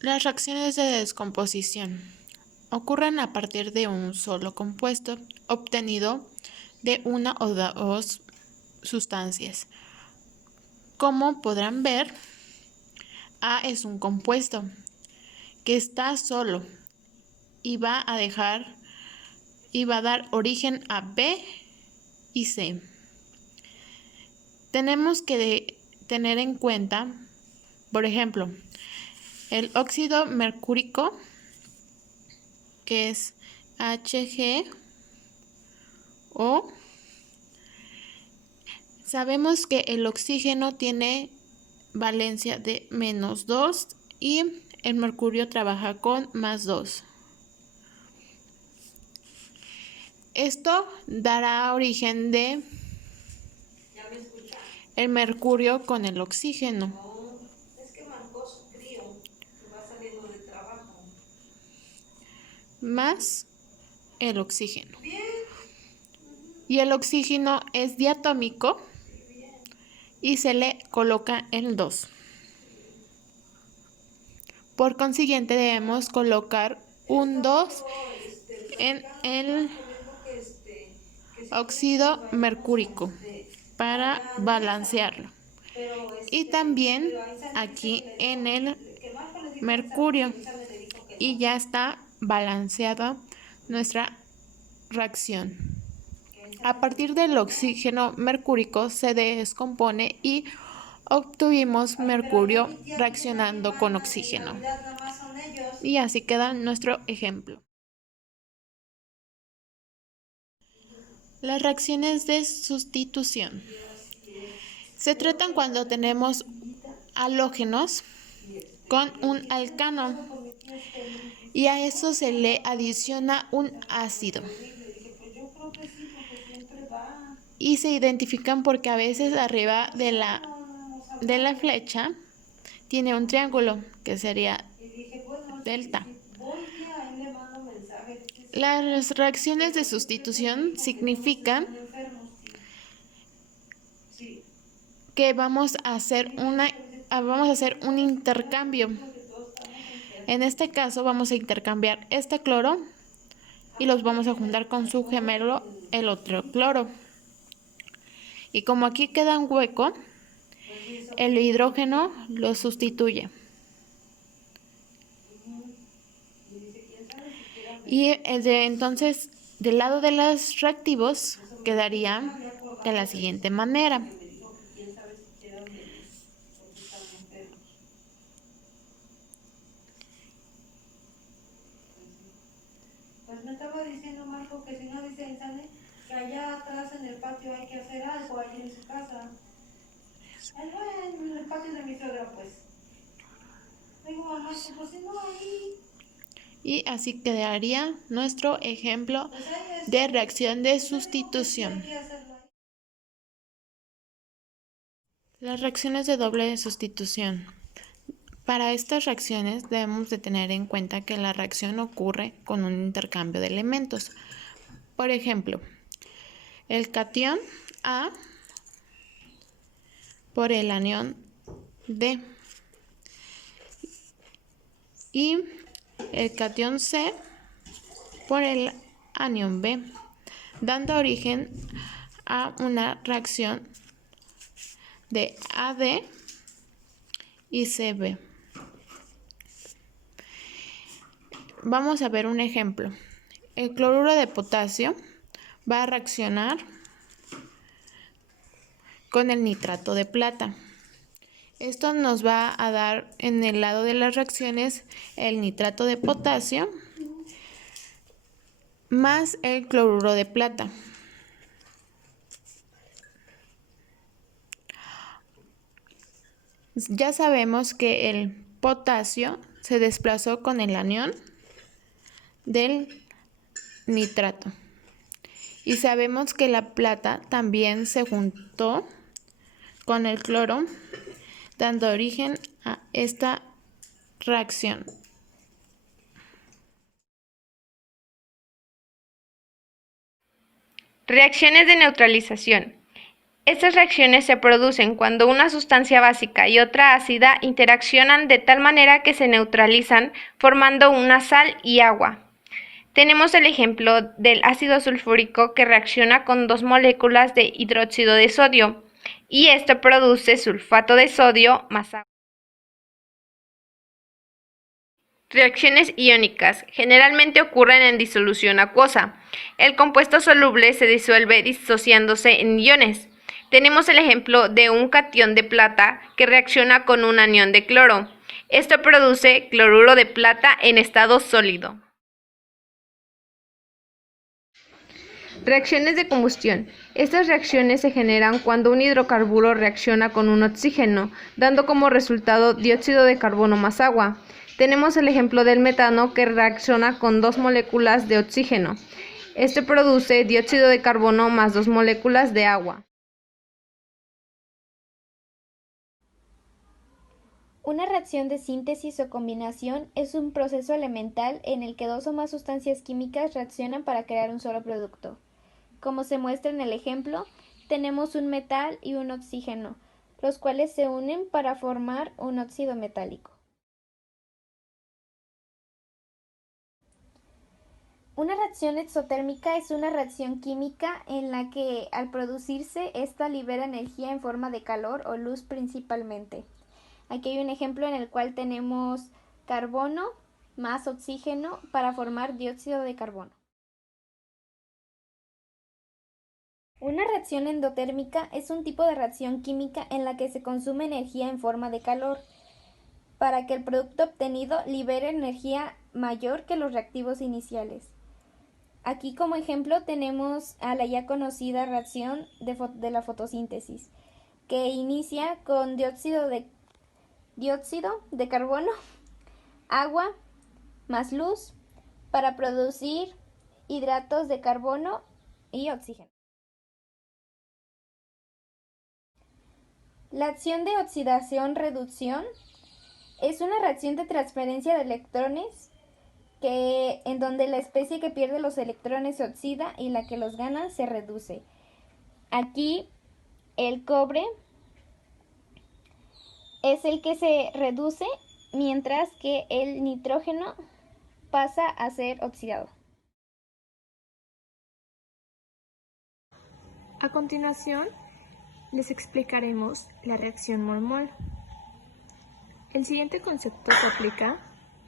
Las reacciones de descomposición ocurren a partir de un solo compuesto obtenido de una o dos sustancias. Como podrán ver, A es un compuesto que está solo y va a dar origen a B y C. Tenemos que tener en cuenta, por ejemplo, el óxido mercúrico, que es HgO. Sabemos que el oxígeno tiene valencia de -2 y el mercurio trabaja con +2. Esto dará origen de el mercurio con el oxígeno. Más el oxígeno. Y el oxígeno es diatómico y se le coloca el 2. Por consiguiente, debemos colocar un 2 en el óxido mercúrico para balancearlo. Y también aquí en el mercurio. Y ya está balanceada nuestra reacción. A partir del oxígeno mercúrico se descompone y obtuvimos mercurio reaccionando con oxígeno. Y así queda nuestro ejemplo. Las reacciones de sustitución se tratan cuando tenemos halógenos con un alcano y a eso se le adiciona un ácido. Y se identifican porque a veces arriba de la flecha tiene un triángulo que sería delta. Las reacciones de sustitución significan que vamos a hacer un intercambio. En este caso vamos a intercambiar este cloro y los vamos a juntar con su gemelo, el otro cloro. Y como aquí queda un hueco, el hidrógeno lo sustituye. Y entonces, del lado de los reactivos, quedaría de la siguiente manera. Pues me estaba diciendo Marco que si no dice Insane, que allá atrás en el patio hay que hacer algo, ahí en su casa. En el patio de mi suegra, pues. Digo a Marco, pues si no ahí. Y así quedaría nuestro ejemplo de reacción de sustitución. Las reacciones de doble sustitución. Para estas reacciones debemos de tener en cuenta que la reacción ocurre con un intercambio de elementos. Por ejemplo, el catión A por el anión D y el catión C por el anión B, dando origen a una reacción de AD y CB. Vamos a ver un ejemplo. El cloruro de potasio va a reaccionar con el nitrato de plata. Esto nos va a dar en el lado de las reacciones el nitrato de potasio más el cloruro de plata. Ya sabemos que el potasio se desplazó con el anión del nitrato. Y sabemos que la plata también se juntó con el cloro, dando origen a esta reacción. Reacciones de neutralización. Estas reacciones se producen cuando una sustancia básica y otra ácida interaccionan de tal manera que se neutralizan, formando una sal y agua. Tenemos el ejemplo del ácido sulfúrico que reacciona con dos moléculas de hidróxido de sodio, y esto produce sulfato de sodio más agua. Reacciones iónicas generalmente ocurren en disolución acuosa. El compuesto soluble se disuelve disociándose en iones. Tenemos el ejemplo de un catión de plata que reacciona con un anión de cloro. Esto produce cloruro de plata en estado sólido. Reacciones de combustión. Estas reacciones se generan cuando un hidrocarburo reacciona con un oxígeno, dando como resultado dióxido de carbono más agua. Tenemos el ejemplo del metano que reacciona con dos moléculas de oxígeno. Este produce dióxido de carbono más dos moléculas de agua. Una reacción de síntesis o combinación es un proceso elemental en el que dos o más sustancias químicas reaccionan para crear un solo producto. Como se muestra en el ejemplo, tenemos un metal y un oxígeno, los cuales se unen para formar un óxido metálico. Una reacción exotérmica es una reacción química en la que, al producirse, ésta libera energía en forma de calor o luz principalmente. Aquí hay un ejemplo en el cual tenemos carbono más oxígeno para formar dióxido de carbono. Una reacción endotérmica es un tipo de reacción química en la que se consume energía en forma de calor, para que el producto obtenido libere energía mayor que los reactivos iniciales. Aquí como ejemplo tenemos a la ya conocida reacción de la fotosíntesis, que inicia con dióxido de carbono, agua más luz para producir hidratos de carbono y oxígeno. La acción de oxidación-reducción es una reacción de transferencia de electrones en donde la especie que pierde los electrones se oxida y la que los gana se reduce. Aquí el cobre es el que se reduce, mientras que el nitrógeno pasa a ser oxidado. A continuación, les explicaremos la reacción mol-mol. El siguiente concepto se aplica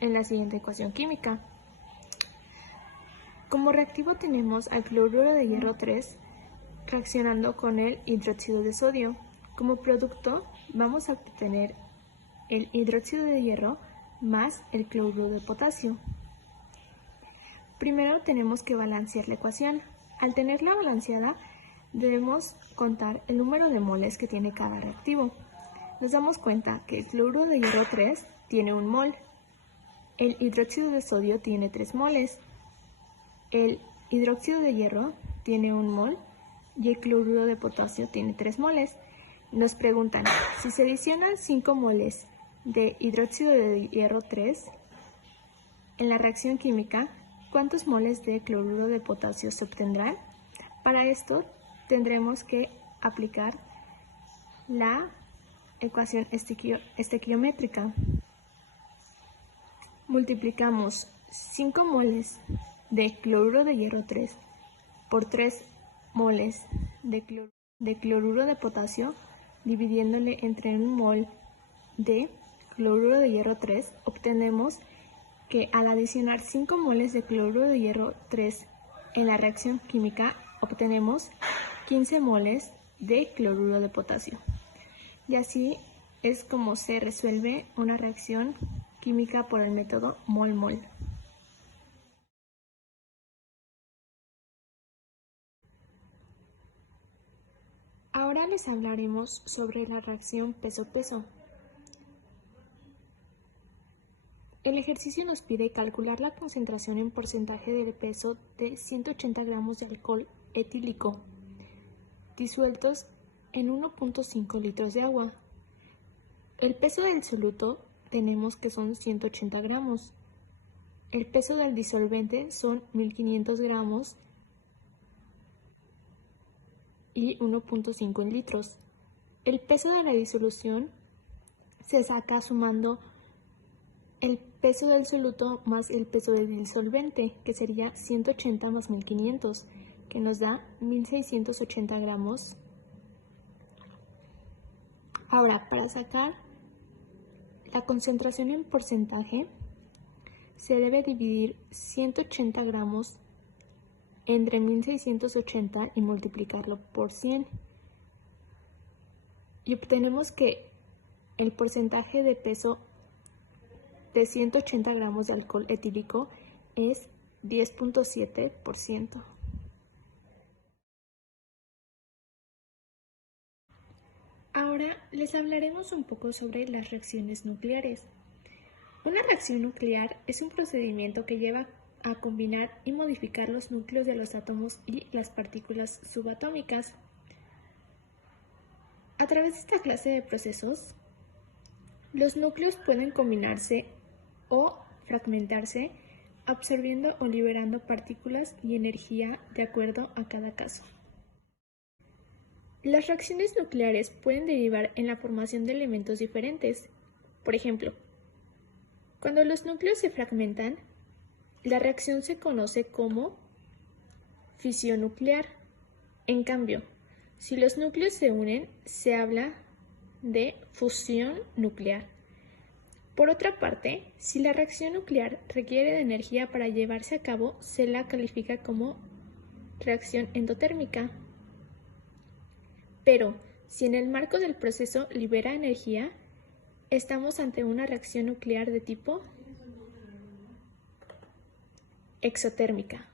en la siguiente ecuación química. Como reactivo tenemos al cloruro de hierro 3 reaccionando con el hidróxido de sodio. Como producto vamos a obtener el hidróxido de hierro más el cloruro de potasio. Primero tenemos que balancear la ecuación. Al tenerla balanceada, debemos contar el número de moles que tiene cada reactivo. Nos damos cuenta que el cloruro de hierro 3 tiene 1 mol, el hidróxido de sodio tiene 3 moles, el hidróxido de hierro tiene 1 mol y el cloruro de potasio tiene 3 moles. Nos preguntan, si se adicionan 5 moles de hidróxido de hierro 3 en la reacción química, ¿cuántos moles de cloruro de potasio se obtendrán? Para esto tendremos que aplicar la ecuación estequiométrica. Multiplicamos 5 moles de cloruro de hierro 3 por 3 moles de cloruro de potasio, dividiéndole entre 1 mol de cloruro de hierro 3, obtenemos que al adicionar 5 moles de cloruro de hierro 3 en la reacción química, obtenemos 15 moles de cloruro de potasio. Y así es como se resuelve una reacción química por el método mol-mol. Ahora les hablaremos sobre la reacción peso-peso. El ejercicio nos pide calcular la concentración en porcentaje del peso de 180 gramos de alcohol etílico disueltos en 1.5 litros de agua. El peso del soluto tenemos que son 180 gramos. El peso del disolvente son 1500 gramos y 1.5 en litros. El peso de la disolución se saca sumando el peso del soluto más el peso del disolvente, que sería 180 más 1500, que nos da 1680 gramos. Ahora, para sacar la concentración en porcentaje, se debe dividir 180 gramos entre 1680 y multiplicarlo por 100. Y obtenemos que el porcentaje de peso de 180 gramos de alcohol etílico es 10.7%. Ahora les hablaremos un poco sobre las reacciones nucleares. Una reacción nuclear es un procedimiento que lleva a combinar y modificar los núcleos de los átomos y las partículas subatómicas. A través de esta clase de procesos, los núcleos pueden combinarse o fragmentarse, absorbiendo o liberando partículas y energía de acuerdo a cada caso. Las reacciones nucleares pueden derivar en la formación de elementos diferentes. Por ejemplo, cuando los núcleos se fragmentan, la reacción se conoce como fisión nuclear. En cambio, si los núcleos se unen, se habla de fusión nuclear. Por otra parte, si la reacción nuclear requiere de energía para llevarse a cabo, se la califica como reacción endotérmica. Pero, si en el marco del proceso libera energía, estamos ante una reacción nuclear de tipo exotérmica.